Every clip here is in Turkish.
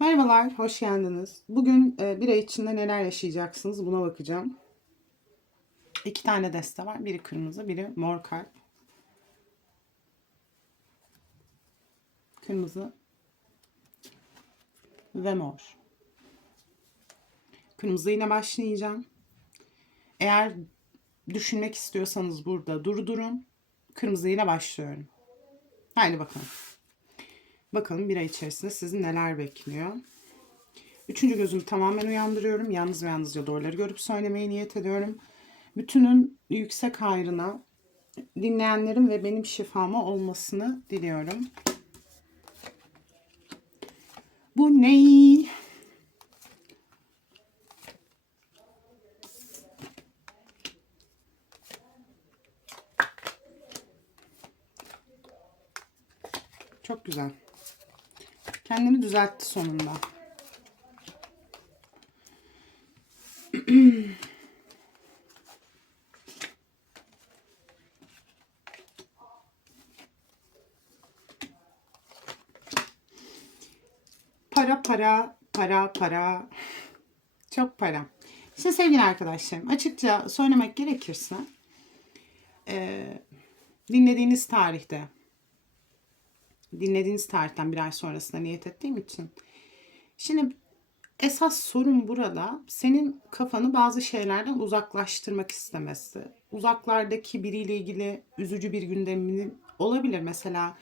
Merhabalar, hoş geldiniz. Bugün e, bir ay içinde neler yaşayacaksınız buna bakacağım. İki tane deste var. Biri kırmızı, biri mor kalp. Kırmızı ve mor. Kırmızı yine başlayacağım. Eğer düşünmek istiyorsanız burada durdurun. Kırmızı yine başlıyorum. Haydi bakalım. Bakalım bir ay içerisinde sizi neler bekliyor. Üçüncü gözümü tamamen uyandırıyorum. Yalnız ve yalnızca doğruları görüp söylemeye niyet ediyorum. Bütünün yüksek hayrına dinleyenlerin ve benim şifama olmasını diliyorum. Bu ne? Çok güzel. Kendini düzeltti sonunda. Para para para para çok para. Şimdi sevgili arkadaşlarım açıkça söylemek gerekirse eee, dinlediğiniz tarihte dinlediğiniz tarihten bir ay sonrasında niyet ettiğim için. Şimdi esas sorun burada senin kafanı bazı şeylerden uzaklaştırmak istemesi. Uzaklardaki biriyle ilgili üzücü bir gündemin olabilir. Mesela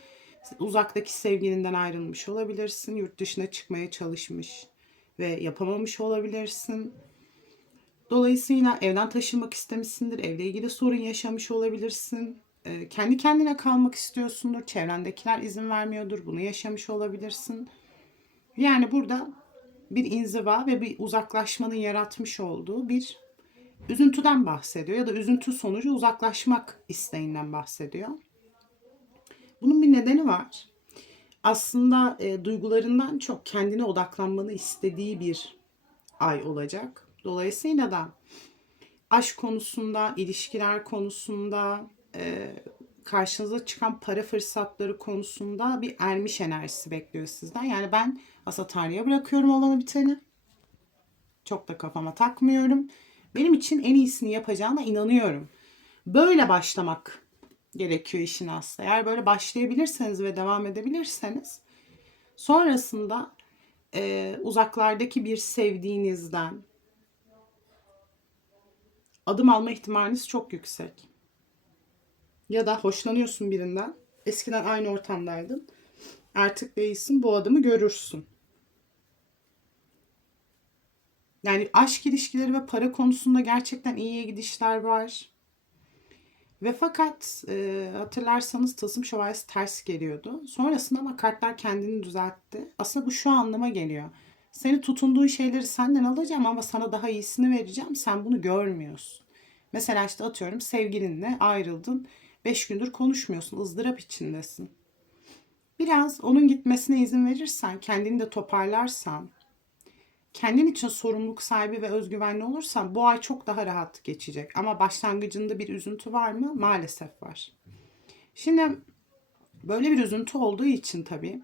uzaktaki sevgilinden ayrılmış olabilirsin. Yurt dışına çıkmaya çalışmış ve yapamamış olabilirsin. Dolayısıyla evden taşınmak istemişsindir. Evle ilgili sorun yaşamış olabilirsin. Ee, kendi kendine kalmak istiyorsundur. Çevrendekiler izin vermiyordur. Bunu yaşamış olabilirsin. Yani burada bir inziva ve bir uzaklaşmanın yaratmış olduğu bir üzüntüden bahsediyor ya da üzüntü sonucu uzaklaşmak isteğinden bahsediyor. Bunun bir nedeni var. Aslında e, duygularından çok kendine odaklanmanı istediği bir ay olacak. Dolayısıyla da aşk konusunda, ilişkiler konusunda, e, karşınıza çıkan para fırsatları konusunda bir ermiş enerjisi bekliyor sizden. Yani ben aslında Tanrı'ya bırakıyorum olanı biteni. Çok da kafama takmıyorum. Benim için en iyisini yapacağına inanıyorum. Böyle başlamak gerekiyor işin aslında. Eğer böyle başlayabilirseniz ve devam edebilirseniz sonrasında e, uzaklardaki bir sevdiğinizden adım alma ihtimaliniz çok yüksek. Ya da hoşlanıyorsun birinden. Eskiden aynı ortamdaydın. Artık değilsin. Bu adımı görürsün. Yani aşk ilişkileri ve para konusunda gerçekten iyiye gidişler var. Ve fakat e, hatırlarsanız Tılsım Şövalyesi ters geliyordu. Sonrasında ama kartlar kendini düzeltti. Aslında bu şu anlama geliyor. Seni tutunduğun şeyleri senden alacağım ama sana daha iyisini vereceğim. Sen bunu görmüyorsun. Mesela işte atıyorum sevgilinle ayrıldın. Beş gündür konuşmuyorsun. ızdırap içindesin. Biraz onun gitmesine izin verirsen, kendini de toparlarsan, kendin için sorumluluk sahibi ve özgüvenli olursan bu ay çok daha rahat geçecek. Ama başlangıcında bir üzüntü var mı? Maalesef var. Şimdi böyle bir üzüntü olduğu için tabii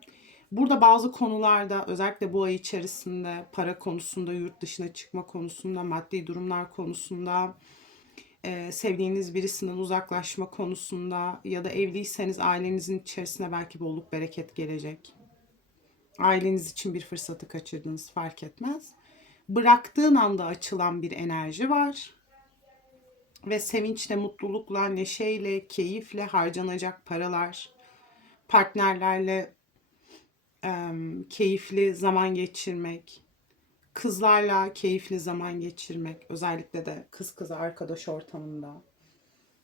burada bazı konularda özellikle bu ay içerisinde para konusunda, yurt dışına çıkma konusunda, maddi durumlar konusunda, e, sevdiğiniz birisinden uzaklaşma konusunda ya da evliyseniz ailenizin içerisine belki bolluk bereket gelecek. Aileniz için bir fırsatı kaçırdınız fark etmez. Bıraktığın anda açılan bir enerji var. Ve sevinçle, mutlulukla, neşeyle, keyifle harcanacak paralar, partnerlerle e, keyifli zaman geçirmek, kızlarla keyifli zaman geçirmek, özellikle de kız kıza arkadaş ortamında.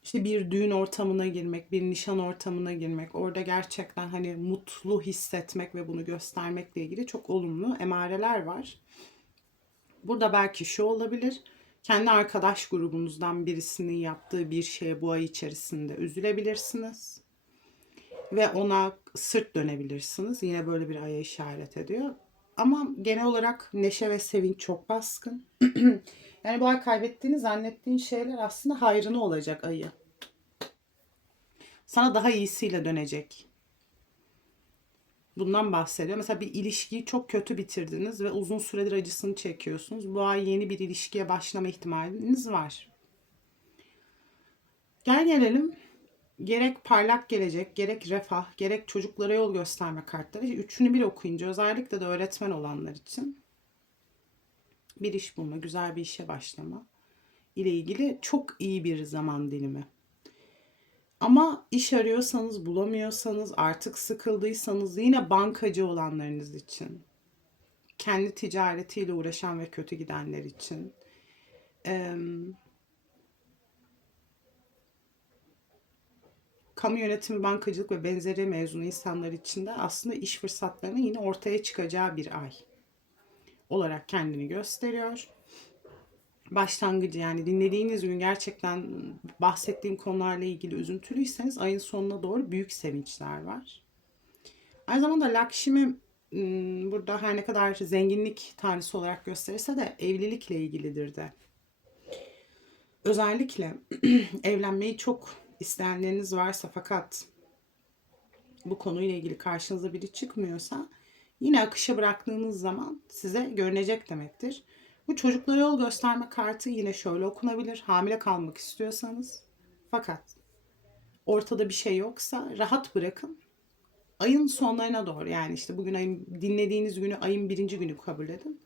İşte bir düğün ortamına girmek, bir nişan ortamına girmek, orada gerçekten hani mutlu hissetmek ve bunu göstermekle ilgili çok olumlu emareler var. Burada belki şu olabilir. Kendi arkadaş grubunuzdan birisinin yaptığı bir şeye bu ay içerisinde üzülebilirsiniz. Ve ona sırt dönebilirsiniz. Yine böyle bir aya işaret ediyor. Ama genel olarak neşe ve sevinç çok baskın. yani bu ay kaybettiğini zannettiğin şeyler aslında hayrına olacak ayı. Sana daha iyisiyle dönecek. bundan bahsediyor. Mesela bir ilişkiyi çok kötü bitirdiniz ve uzun süredir acısını çekiyorsunuz. Bu ay yeni bir ilişkiye başlama ihtimaliniz var. Gel gelelim gerek parlak gelecek, gerek refah, gerek çocuklara yol gösterme kartları. Üçünü bir okuyunca özellikle de öğretmen olanlar için bir iş bulma, güzel bir işe başlama ile ilgili çok iyi bir zaman dilimi. Ama iş arıyorsanız, bulamıyorsanız, artık sıkıldıysanız yine bankacı olanlarınız için, kendi ticaretiyle uğraşan ve kötü gidenler için, kamu yönetimi, bankacılık ve benzeri mezunu insanlar için de aslında iş fırsatlarının yine ortaya çıkacağı bir ay olarak kendini gösteriyor. Başlangıcı yani dinlediğiniz gün gerçekten bahsettiğim konularla ilgili üzüntülüyseniz ayın sonuna doğru büyük sevinçler var. Aynı zamanda Lakshmi burada her ne kadar zenginlik tanrısı olarak gösterirse de evlilikle ilgilidir de. Özellikle evlenmeyi çok isteyenleriniz varsa fakat bu konuyla ilgili karşınıza biri çıkmıyorsa yine akışa bıraktığınız zaman size görünecek demektir. Bu çocuklara yol gösterme kartı yine şöyle okunabilir. Hamile kalmak istiyorsanız fakat ortada bir şey yoksa rahat bırakın. Ayın sonlarına doğru yani işte bugün ayın dinlediğiniz günü ayın birinci günü kabul edin.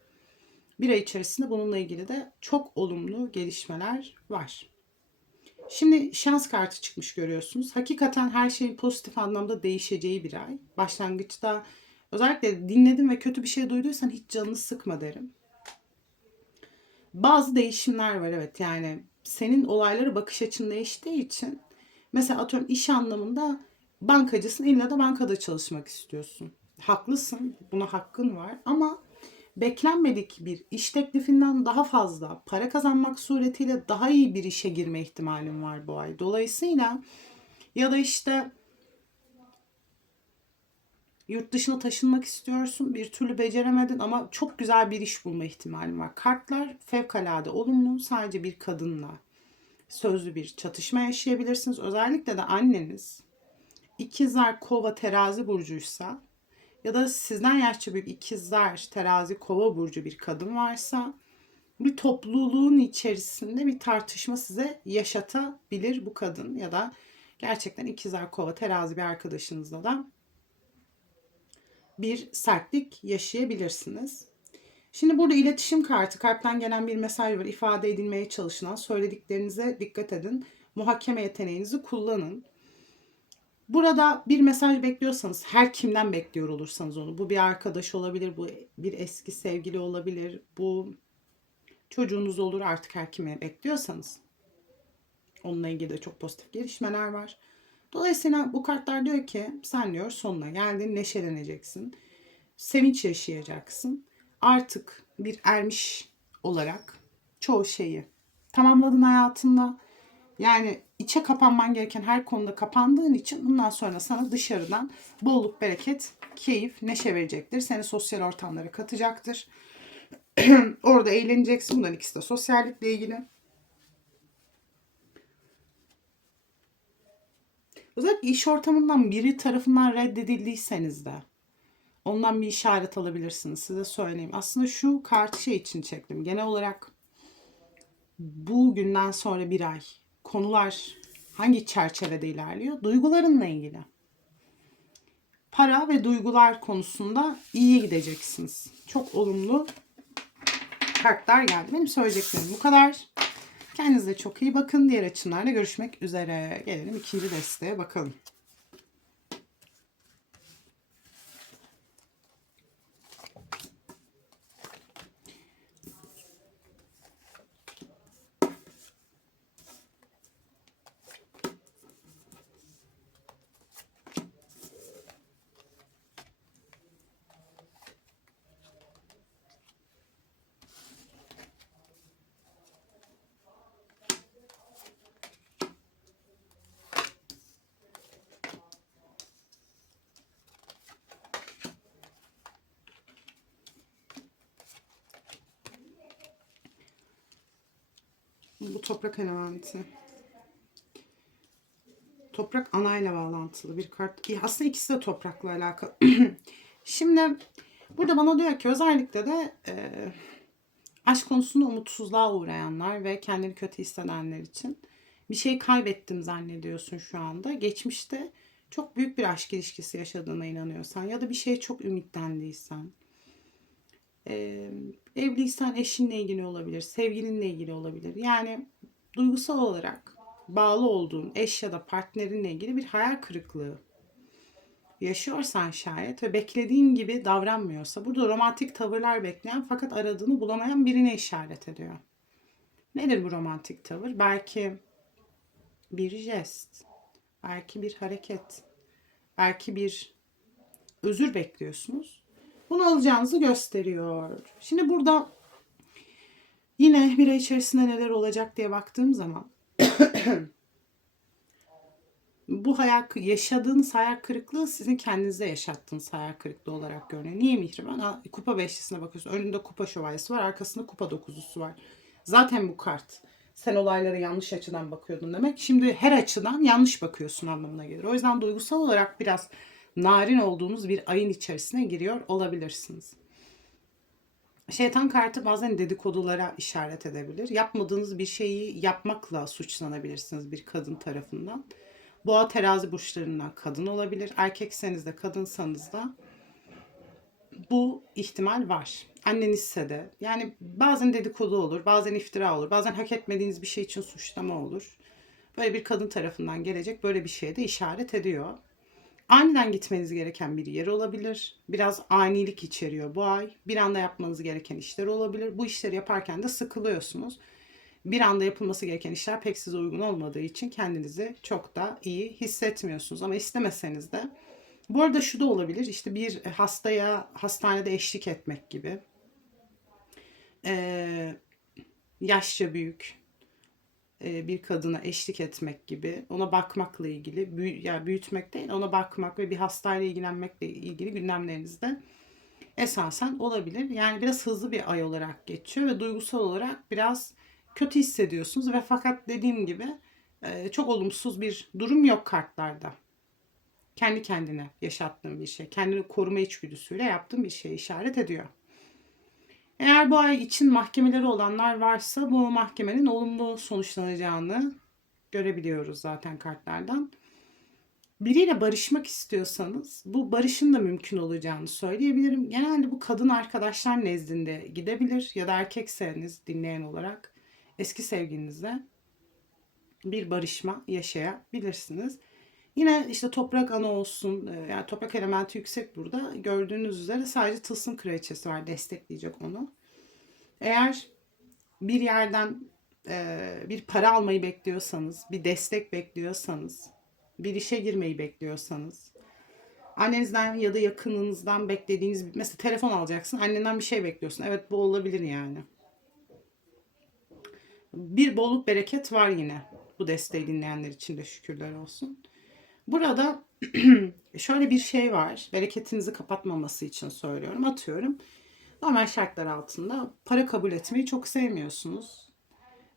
Bir ay içerisinde bununla ilgili de çok olumlu gelişmeler var. Şimdi şans kartı çıkmış görüyorsunuz. Hakikaten her şeyin pozitif anlamda değişeceği bir ay. Başlangıçta özellikle dinledim ve kötü bir şey duyduysan hiç canını sıkma derim. Bazı değişimler var evet yani senin olaylara bakış açın değiştiği için mesela atıyorum iş anlamında bankacısın illa da bankada çalışmak istiyorsun. Haklısın buna hakkın var ama beklenmedik bir iş teklifinden daha fazla para kazanmak suretiyle daha iyi bir işe girme ihtimalim var bu ay. Dolayısıyla ya da işte yurt dışına taşınmak istiyorsun bir türlü beceremedin ama çok güzel bir iş bulma ihtimalin var. Kartlar fevkalade olumlu sadece bir kadınla sözlü bir çatışma yaşayabilirsiniz. Özellikle de anneniz ikizler kova terazi burcuysa ya da sizden yaşça büyük ikizler, terazi, kova burcu bir kadın varsa bir topluluğun içerisinde bir tartışma size yaşatabilir bu kadın ya da gerçekten ikizler, kova, terazi bir arkadaşınızla da bir sertlik yaşayabilirsiniz. Şimdi burada iletişim kartı, kalpten gelen bir mesaj var. ifade edilmeye çalışılan söylediklerinize dikkat edin. Muhakeme yeteneğinizi kullanın. Burada bir mesaj bekliyorsanız her kimden bekliyor olursanız onu. Bu bir arkadaş olabilir, bu bir eski sevgili olabilir, bu çocuğunuz olur artık her kime bekliyorsanız. Onunla ilgili de çok pozitif gelişmeler var. Dolayısıyla bu kartlar diyor ki sen diyor sonuna geldin neşeleneceksin. Sevinç yaşayacaksın. Artık bir ermiş olarak çoğu şeyi tamamladın hayatında. Yani içe kapanman gereken her konuda kapandığın için bundan sonra sana dışarıdan bolluk, bereket, keyif, neşe verecektir. Seni sosyal ortamlara katacaktır. Orada eğleneceksin. Bunların ikisi de sosyallikle ilgili. Özellikle iş ortamından biri tarafından reddedildiyseniz de ondan bir işaret alabilirsiniz. Size söyleyeyim. Aslında şu kartı şey için çektim. Genel olarak bu günden sonra bir ay konular hangi çerçevede ilerliyor? Duygularınla ilgili. Para ve duygular konusunda iyi gideceksiniz. Çok olumlu kartlar geldi. Benim söyleyeceklerim bu kadar. Kendinize çok iyi bakın. Diğer açımlarla görüşmek üzere. Gelelim ikinci desteğe bakalım. Bu toprak elementi. Toprak anayla bağlantılı bir kart. Aslında ikisi de toprakla alakalı. Şimdi burada bana diyor ki özellikle de e, aşk konusunda umutsuzluğa uğrayanlar ve kendini kötü hissedenler için bir şey kaybettim zannediyorsun şu anda. Geçmişte çok büyük bir aşk ilişkisi yaşadığına inanıyorsan ya da bir şeye çok ümitlendiysen. E, evliysen eşinle ilgili olabilir, sevgilinle ilgili olabilir. Yani duygusal olarak bağlı olduğun eş ya da partnerinle ilgili bir hayal kırıklığı yaşıyorsan şayet ve beklediğin gibi davranmıyorsa burada romantik tavırlar bekleyen fakat aradığını bulamayan birine işaret ediyor. Nedir bu romantik tavır? Belki bir jest, belki bir hareket, belki bir özür bekliyorsunuz. Bunu alacağınızı gösteriyor. Şimdi burada yine bir ay içerisinde neler olacak diye baktığım zaman bu hayal yaşadığınız hayal kırıklığı sizin kendinize yaşattığınız hayal kırıklığı olarak görünüyor. Niye Mihriban? Kupa beşlisine bakıyorsun. Önünde kupa şövalyesi var. Arkasında kupa dokuzusu var. Zaten bu kart. Sen olaylara yanlış açıdan bakıyordun demek. Şimdi her açıdan yanlış bakıyorsun anlamına gelir. O yüzden duygusal olarak biraz narin olduğunuz bir ayın içerisine giriyor olabilirsiniz. Şeytan kartı bazen dedikodulara işaret edebilir. Yapmadığınız bir şeyi yapmakla suçlanabilirsiniz bir kadın tarafından. Boğa terazi burçlarından kadın olabilir. Erkekseniz de kadınsanız da bu ihtimal var. Annenizse de. Yani bazen dedikodu olur, bazen iftira olur, bazen hak etmediğiniz bir şey için suçlama olur. Böyle bir kadın tarafından gelecek böyle bir şeye de işaret ediyor. Aniden gitmeniz gereken bir yer olabilir. Biraz anilik içeriyor bu ay. Bir anda yapmanız gereken işler olabilir. Bu işleri yaparken de sıkılıyorsunuz. Bir anda yapılması gereken işler pek size uygun olmadığı için kendinizi çok da iyi hissetmiyorsunuz. Ama istemeseniz de bu arada şu da olabilir. İşte bir hastaya hastanede eşlik etmek gibi. Ee, yaşça büyük bir kadına eşlik etmek gibi, ona bakmakla ilgili, büyü, yani büyütmek değil, ona bakmak ve bir hastayla ilgilenmekle ilgili gündemlerinizde esasen olabilir. Yani biraz hızlı bir ay olarak geçiyor ve duygusal olarak biraz kötü hissediyorsunuz ve fakat dediğim gibi e, çok olumsuz bir durum yok kartlarda. Kendi kendine yaşattığım bir şey, kendini koruma içgüdüsüyle yaptığım bir şey işaret ediyor. Eğer bu ay için mahkemeleri olanlar varsa bu mahkemenin olumlu sonuçlanacağını görebiliyoruz zaten kartlardan. Biriyle barışmak istiyorsanız bu barışın da mümkün olacağını söyleyebilirim. Genelde bu kadın arkadaşlar nezdinde gidebilir ya da erkekseniz dinleyen olarak eski sevgilinizle bir barışma yaşayabilirsiniz. Yine işte toprak ana olsun, e, yani toprak elementi yüksek burada. Gördüğünüz üzere sadece tılsım kraliçesi var destekleyecek onu. Eğer bir yerden e, bir para almayı bekliyorsanız, bir destek bekliyorsanız, bir işe girmeyi bekliyorsanız, annenizden ya da yakınınızdan beklediğiniz mesela telefon alacaksın, annenden bir şey bekliyorsun. Evet bu olabilir yani. Bir bolluk bereket var yine. Bu desteği dinleyenler için de şükürler olsun. Burada şöyle bir şey var. Bereketinizi kapatmaması için söylüyorum. Atıyorum. Normal şartlar altında para kabul etmeyi çok sevmiyorsunuz.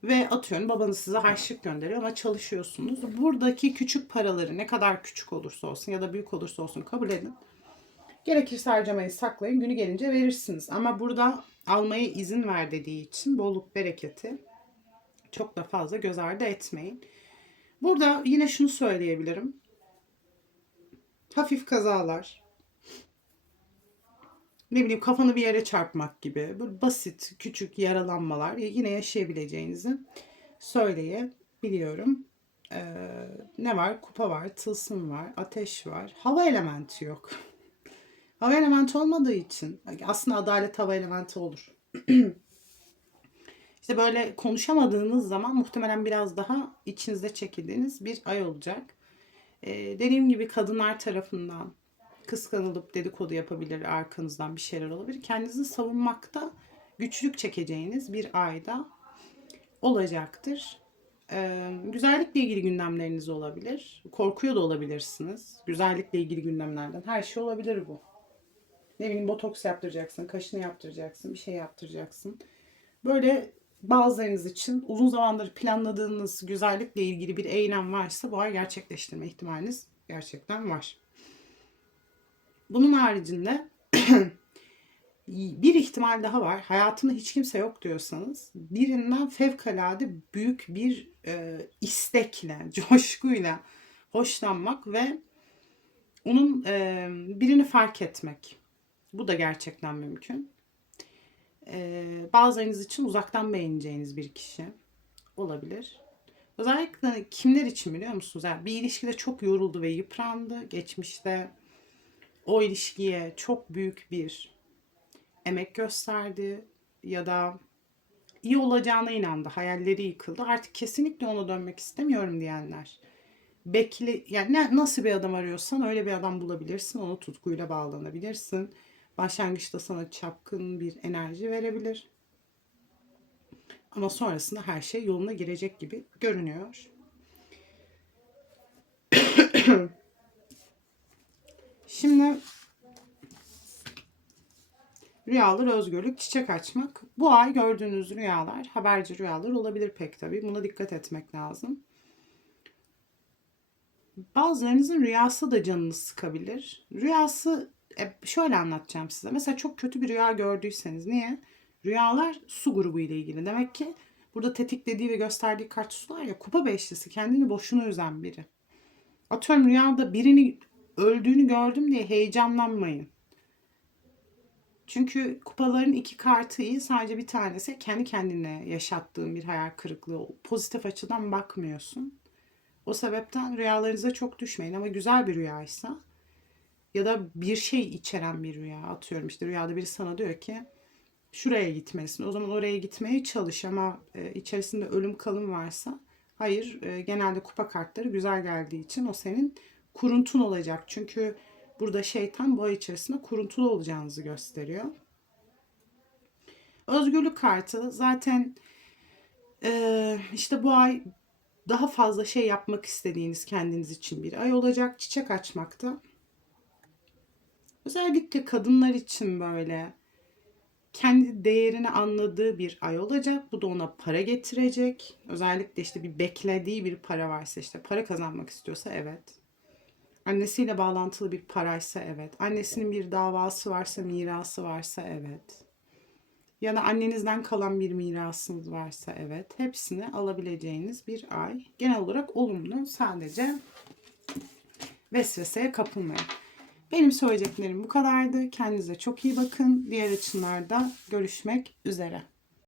Ve atıyorum babanız size harçlık gönderiyor ama çalışıyorsunuz. Buradaki küçük paraları ne kadar küçük olursa olsun ya da büyük olursa olsun kabul edin. Gerekirse harcamayı saklayın. Günü gelince verirsiniz. Ama burada almaya izin ver dediği için bolluk bereketi çok da fazla göz ardı etmeyin. Burada yine şunu söyleyebilirim hafif kazalar, ne bileyim kafanı bir yere çarpmak gibi böyle basit küçük yaralanmalar yine yaşayabileceğinizi söyleyebiliyorum. Ee, ne var? Kupa var, tılsım var, ateş var. Hava elementi yok. hava elementi olmadığı için aslında adalet hava elementi olur. işte böyle konuşamadığınız zaman muhtemelen biraz daha içinizde çekildiğiniz bir ay olacak. Ee, dediğim gibi kadınlar tarafından kıskanılıp dedikodu yapabilir, arkanızdan bir şeyler olabilir. Kendinizi savunmakta güçlük çekeceğiniz bir ayda olacaktır. Ee, güzellikle ilgili gündemleriniz olabilir. Korkuyor da olabilirsiniz. Güzellikle ilgili gündemlerden. Her şey olabilir bu. Ne bileyim botoks yaptıracaksın, kaşını yaptıracaksın, bir şey yaptıracaksın. Böyle bazılarınız için uzun zamandır planladığınız güzellikle ilgili bir eylem varsa bu ay gerçekleştirme ihtimaliniz gerçekten var. Bunun haricinde bir ihtimal daha var. Hayatımda hiç kimse yok diyorsanız birinden fevkalade büyük bir e, istekle, coşkuyla hoşlanmak ve onun e, birini fark etmek. Bu da gerçekten mümkün. E, bazılarınız için uzaktan beğeneceğiniz bir kişi olabilir. Özellikle kimler için biliyor musunuz? Yani bir ilişkide çok yoruldu ve yıprandı. Geçmişte o ilişkiye çok büyük bir emek gösterdi ya da iyi olacağına inandı, hayalleri yıkıldı. Artık kesinlikle ona dönmek istemiyorum diyenler. Bekle yani nasıl bir adam arıyorsan öyle bir adam bulabilirsin. Ona tutkuyla bağlanabilirsin. Başlangıçta sana çapkın bir enerji verebilir. Ama sonrasında her şey yoluna girecek gibi görünüyor. Şimdi Rüyalar, özgürlük, çiçek açmak. Bu ay gördüğünüz rüyalar haberci rüyalar olabilir pek tabii. Buna dikkat etmek lazım. Bazılarınızın rüyası da canını sıkabilir. Rüyası e, şöyle anlatacağım size. Mesela çok kötü bir rüya gördüyseniz niye? Rüyalar su grubu ile ilgili. Demek ki burada tetiklediği ve gösterdiği kart sular ya kupa beşlisi kendini boşuna üzen biri. Atıyorum rüyada birini öldüğünü gördüm diye heyecanlanmayın. Çünkü kupaların iki kartı iyi. Sadece bir tanesi kendi kendine yaşattığın bir hayal kırıklığı. Pozitif açıdan bakmıyorsun. O sebepten rüyalarınıza çok düşmeyin. Ama güzel bir rüyaysa ya da bir şey içeren bir rüya atıyorum. işte rüyada biri sana diyor ki şuraya gitmesin. O zaman oraya gitmeye çalış ama e, içerisinde ölüm kalım varsa hayır e, genelde kupa kartları güzel geldiği için o senin kuruntun olacak. Çünkü Burada şeytan ay içerisinde kuruntulu olacağınızı gösteriyor. Özgürlük kartı zaten e, işte bu ay daha fazla şey yapmak istediğiniz kendiniz için bir ay olacak. Çiçek açmakta. Özellikle kadınlar için böyle kendi değerini anladığı bir ay olacak. Bu da ona para getirecek. Özellikle işte bir beklediği bir para varsa işte para kazanmak istiyorsa evet. Annesiyle bağlantılı bir paraysa evet. Annesinin bir davası varsa, mirası varsa evet. Ya da annenizden kalan bir mirasınız varsa evet. Hepsini alabileceğiniz bir ay. Genel olarak olumlu. Sadece vesveseye kapılmayın. Benim söyleyeceklerim bu kadardı. Kendinize çok iyi bakın. Diğer açımlarda görüşmek üzere.